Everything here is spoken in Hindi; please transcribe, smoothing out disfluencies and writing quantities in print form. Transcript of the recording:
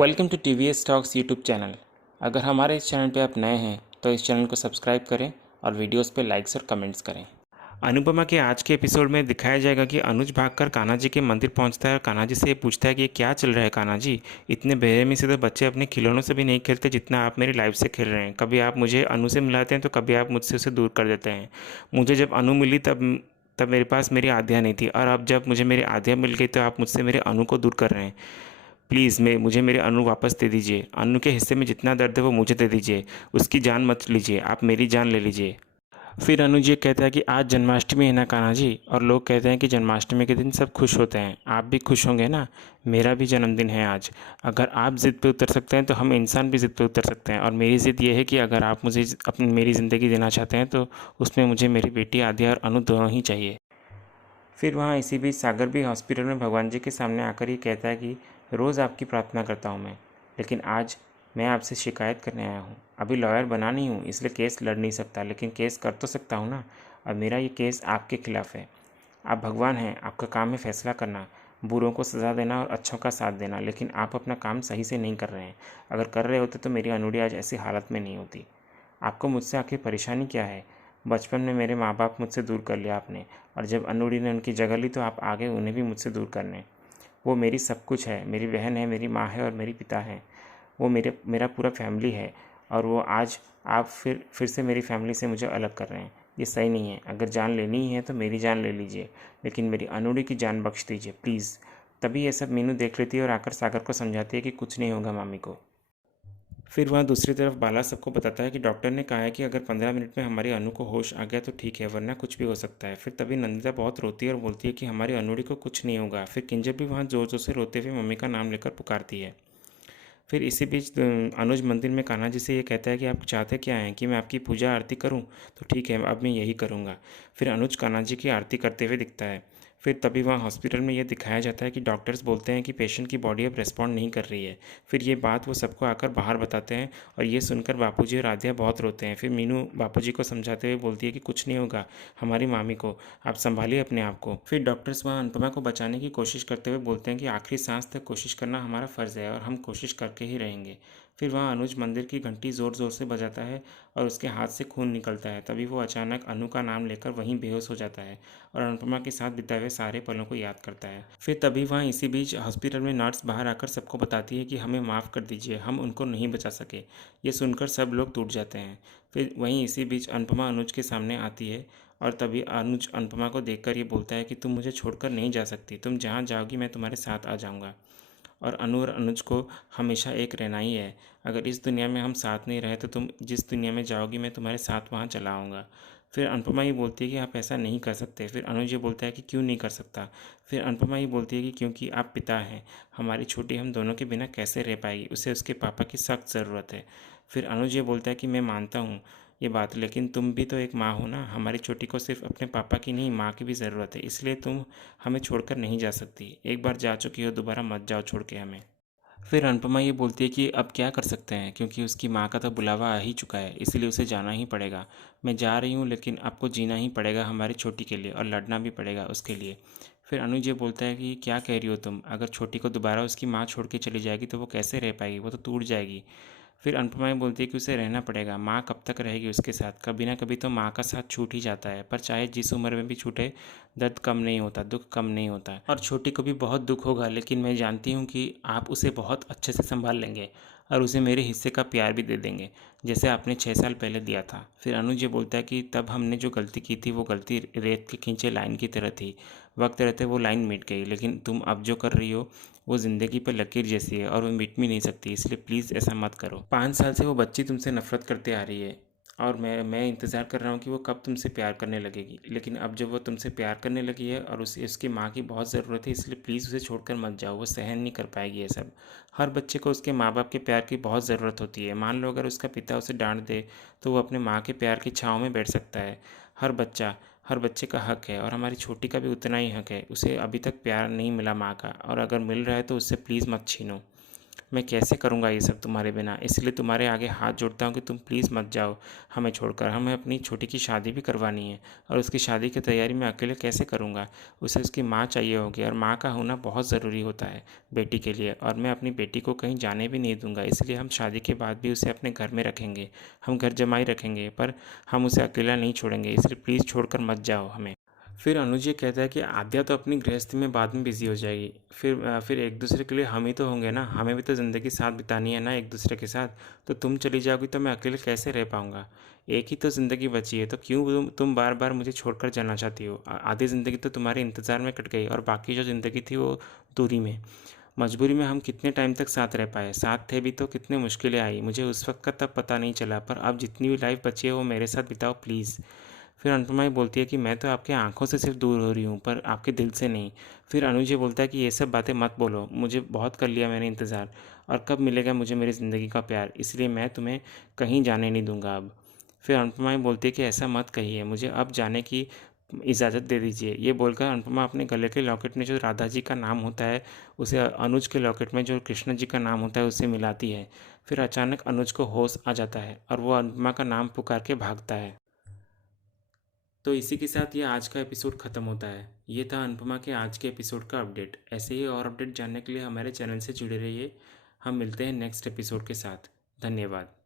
Welcome to TVS talks YouTube channel. अगर हमारे इस चैनल पे आप नए हैं तो इस चैनल को सब्सक्राइब करें और वीडियोस पे लाइक्स और कमेंट्स करें। अनुपमा के आज के एपिसोड में दिखाया जाएगा कि अनुज भागकर कान्हा जी के मंदिर पहुंचता है और कान्हा जी से ये पूछता है कि ये क्या चल रहा है कान्हा जी। इतने बेरहमी से तो बच्चे अपने खिलौनों से भी नहीं खेलते जितना आप मेरी लाइफ से खेल रहे हैं। कभी आप मुझे अनु से मिलाते हैं तो कभी आप मुझसे उसे दूर कर देते हैं। मुझे जब अनु मिली तब तब मेरे पास मेरी आध्या नहीं थी, और अब जब मुझे मेरी आध्या मिल गई तो आप मुझसे मेरे अनु को दूर कर रहे हैं। प्लीज़ मुझे मेरे अनु वापस दे दीजिए। अनु के हिस्से में जितना दर्द है वो मुझे दे दीजिए। उसकी जान मत लीजिए, आप मेरी जान ले लीजिए। फिर अनुज ये कहता है कि आज जन्माष्टमी है ना कान्हा जी, और लोग कहते हैं कि जन्माष्टमी के दिन सब खुश होते हैं। आप भी खुश होंगे ना? मेरा भी जन्मदिन है आज। अगर आप ज़िद पे उतर सकते हैं तो हम इंसान भी ज़िद पे उतर सकते हैं, और मेरी ज़िद ये है कि अगर आप मुझे अपनी मेरी ज़िंदगी देना चाहते हैं तो उसमें मुझे मेरी बेटी आद्या और अनु दोनों ही चाहिए। फिर वहाँ इसी बीच सागर भी हॉस्पिटल में भगवान जी के सामने आकर ये कहता है कि रोज़ आपकी प्रार्थना करता हूँ मैं, लेकिन आज मैं आपसे शिकायत करने आया हूँ। अभी लॉयर बना नहीं हूँ इसलिए केस लड़ नहीं सकता, लेकिन केस कर तो सकता हूँ ना। और मेरा ये केस आपके खिलाफ़ है। आप भगवान हैं, आपका काम है फैसला करना, बुरों को सज़ा देना और अच्छों का साथ देना, लेकिन आप अपना काम सही से नहीं कर रहे हैं। अगर कर रहे होते तो मेरी अनुड़ी आज ऐसी हालत में नहीं होती। आपको मुझसे आखिर परेशानी क्या है? बचपन में मेरे माँ बाप मुझसे दूर कर लिया आपने, और जब अनुड़ी ने उनकी जगह ली तो आप आ गए उन्हें भी मुझसे दूर करने। वो मेरी सब कुछ है, मेरी बहन है, मेरी माँ है और मेरी पिता है। वो मेरा पूरा फैमिली है, और वो आज आप फिर से मेरी फैमिली से मुझे अलग कर रहे हैं। ये सही नहीं है। अगर जान लेनी ही है तो मेरी जान ले लीजिए, लेकिन मेरी अनुड़ी की जान बख्श दीजिए प्लीज़। तभी ये सब मीनू देख लेती है और आकर सागर को समझाती है कि कुछ नहीं होगा मामी को। फिर वहाँ दूसरी तरफ बाला सबको बताता है कि डॉक्टर ने कहा है कि अगर 15 मिनट में हमारी अनु को होश आ गया तो ठीक है, वरना कुछ भी हो सकता है। फिर तभी नंदिता बहुत रोती है और बोलती है कि हमारी अनुड़ी को कुछ नहीं होगा। फिर किंजल भी वहाँ ज़ोर ज़ोर से रोते हुए मम्मी का नाम लेकर पुकारती है। फिर इसी बीच अनुज मंदिर में कान्हा जी से ये कहता है कि आप चाहते क्या हैं, कि मैं आपकी पूजा आरती करूं? तो ठीक है, अब मैं यही करूंगा। फिर अनुज कान्हा जी की आरती करते हुए दिखता है। फिर तभी वहाँ हॉस्पिटल में ये दिखाया जाता है कि डॉक्टर्स बोलते हैं कि पेशेंट की बॉडी अब रिस्पॉन्ड नहीं कर रही है। फिर ये बात वो सबको आकर बाहर बताते हैं, और ये सुनकर बापूजी और आद्या बहुत रोते हैं। फिर मीनू बापूजी को समझाते हुए बोलती है कि कुछ नहीं होगा, हमारी मामी को आप संभालिए अपने आप को। फिर डॉक्टर्स वहाँ अनुपमा को बचाने की कोशिश करते हुए बोलते हैं कि आखिरी सांस तक कोशिश करना हमारा फ़र्ज़ है और हम कोशिश करके ही रहेंगे। फिर वहाँ अनुज मंदिर की घंटी ज़ोर ज़ोर से बजाता है और उसके हाथ से खून निकलता है। तभी वो अचानक अनु का नाम लेकर वहीं बेहोश हो जाता है और अनुपमा के साथ बिताए हुए सारे पलों को याद करता है। फिर तभी वहाँ इसी बीच हॉस्पिटल में नर्स बाहर आकर सबको बताती है कि हमें माफ़ कर दीजिए, हम उनको नहीं बचा सके। ये सुनकर सब लोग टूट जाते हैं। फिर वहीं इसी बीच अनुपमा अनुज के सामने आती है, और तभी अनुज अनुपमा को देखकर ये बोलता है कि तुम मुझे छोड़कर नहीं जा सकती, तुम जहाँ जाओगी मैं तुम्हारे साथ आ जाऊँगा। और अनु और अनुज को हमेशा एक रहना ही है। अगर इस दुनिया में हम साथ नहीं रहे तो तुम जिस दुनिया में जाओगी मैं तुम्हारे साथ वहाँ चला आऊँगा। फिर अनुपमा ये बोलती है कि आप ऐसा नहीं कर सकते। फिर अनुज ये बोलता है कि क्यों नहीं कर सकता। फिर अनुपमा ये बोलती है कि क्योंकि आप पिता हैं, हमारी छोटी हम दोनों के बिना कैसे रह पाएगी, उसे उसके पापा की सख्त ज़रूरत है। फिर अनुज ये बोलता है कि मैं मानता हूँ ये बात, लेकिन तुम भी तो एक माँ हो ना, हमारी छोटी को सिर्फ अपने पापा की नहीं माँ की भी ज़रूरत है, इसलिए तुम हमें छोड़कर नहीं जा सकती। एक बार जा चुकी हो, दोबारा मत जाओ छोड़ के हमें। फिर अनुपमा ये बोलती है कि अब क्या कर सकते हैं, क्योंकि उसकी माँ का तो बुलावा आ ही चुका है, इसलिए उसे जाना ही पड़ेगा। मैं जा रही हूँ, लेकिन आपको जीना ही पड़ेगा हमारी छोटी के लिए और लड़ना भी पड़ेगा उसके लिए। फिर अनुज ये बोलता है कि क्या कह रही हो तुम, अगर छोटी को दोबारा उसकी माँ छोड़ के चली जाएगी तो वो कैसे रह पाएगी, वो तो टूट जाएगी। फिर अनुपमा ये बोलती है कि उसे रहना पड़ेगा, माँ कब तक रहेगी उसके साथ, कभी ना कभी तो माँ का साथ छूट ही जाता है, पर चाहे जिस उम्र में भी छूटे दर्द कम नहीं होता, दुख कम नहीं होता, और छोटी को भी बहुत दुख होगा, लेकिन मैं जानती हूँ कि आप उसे बहुत अच्छे से संभाल लेंगे और उसे मेरे हिस्से का प्यार भी दे देंगे, जैसे आपने 6 साल पहले दिया था। फिर अनुज ये बोलता है कि तब हमने जो गलती की थी वो गलती रेत के खींचे लाइन की तरह थी, वक्त रहते वो लाइन मिट गई, लेकिन तुम अब जो कर रही हो वो ज़िंदगी पर लकीर जैसी है और वो मिट भी नहीं सकती, इसलिए प्लीज़ ऐसा मत करो। 5 साल से वो बच्ची तुमसे नफरत करते आ रही है, और मैं इंतज़ार कर रहा हूँ कि वो कब तुमसे प्यार करने लगेगी, लेकिन अब जब वो तुमसे प्यार करने लगी है और उसे उसकी माँ की बहुत ज़रूरत है, इसलिए प्लीज़ उसे छोड़कर मत जाओ, वो सहन नहीं कर पाएगी ये सब। हर बच्चे को उसके माँ बाप के प्यार की बहुत ज़रूरत होती है। मान लो अगर उसका पिता उसे डांट दे तो वो अपने माँ के प्यार की छाँव में बैठ सकता है। हर बच्चा हर बच्चे का हक है, और हमारी छोटी का भी उतना ही हक है। उसे अभी तक प्यार नहीं मिला माँ का, और अगर मिल रहा है तो उससे प्लीज़ मत छीनो। मैं कैसे करूँगा ये सब तुम्हारे बिना, इसलिए तुम्हारे आगे हाथ जोड़ता हूँ कि तुम प्लीज़ मत जाओ हमें छोड़कर। हमें अपनी छोटी की शादी भी करवानी है और उसकी शादी की तैयारी मैं अकेले कैसे करूँगा। उसे उसकी माँ चाहिए होगी और माँ का होना बहुत ज़रूरी होता है बेटी के लिए, और मैं अपनी बेटी को कहीं जाने भी नहीं दूँगा। इसलिए हम शादी के बाद भी उसे अपने घर में रखेंगे, हम घर जमाई रखेंगे, पर हम उसे अकेला नहीं छोड़ेंगे, इसलिए प्लीज़ छोड़कर मत जाओ हमें। फिर अनुज ये कहता है कि आद्या तो अपनी गृहस्थी में बाद में बिजी हो जाएगी, फिर एक दूसरे के लिए हम ही तो होंगे ना, हमें भी तो ज़िंदगी साथ बितानी है ना एक दूसरे के साथ। तो तुम चली जाओगी तो मैं अकेले कैसे रह पाऊँगा। एक ही तो ज़िंदगी बची है, तो क्यों तुम बार बार मुझे छोड़कर जाना चाहती हो। आधी ज़िंदगी तो तुम्हारे इंतज़ार में कट गई और बाकी जो ज़िंदगी थी वो दूरी में। मजबूरी में हम कितने टाइम तक साथ रह पाए, साथ थे भी तो कितने मुश्किलें आई, मुझे उस वक्त का तब पता नहीं चला, पर अब जितनी भी लाइफ बची है वो मेरे साथ बिताओ प्लीज़। फिर अनुपमा ये बोलती है कि मैं तो आपके आंखों से सिर्फ दूर हो रही हूँ पर आपके दिल से नहीं। फिर अनुज ये बोलता है कि ये सब बातें मत बोलो, मुझे बहुत कर लिया मैंने इंतज़ार, और कब मिलेगा मुझे मेरी ज़िंदगी का प्यार, इसलिए मैं तुम्हें कहीं जाने नहीं दूंगा अब। फिर अनुपमा ये बोलती है कि ऐसा मत कहिए, मुझे अब जाने की इजाज़त दे दीजिए। ये बोलकर अनुपमा अपने गले के लॉकेट में जो राधा जी का नाम होता है उसे अनुज के लॉकेट में जो कृष्ण जी का नाम होता है उससे मिलाती है। फिर अचानक अनुज को होश आ जाता है और वो अनुपमा का नाम पुकार के भागता है। तो इसी के साथ ये आज का एपिसोड ख़त्म होता है। ये था अनुपमा के आज के एपिसोड का अपडेट। ऐसे ही और अपडेट जानने के लिए हमारे चैनल से जुड़े रहिए। हम मिलते हैं नेक्स्ट एपिसोड के साथ। धन्यवाद।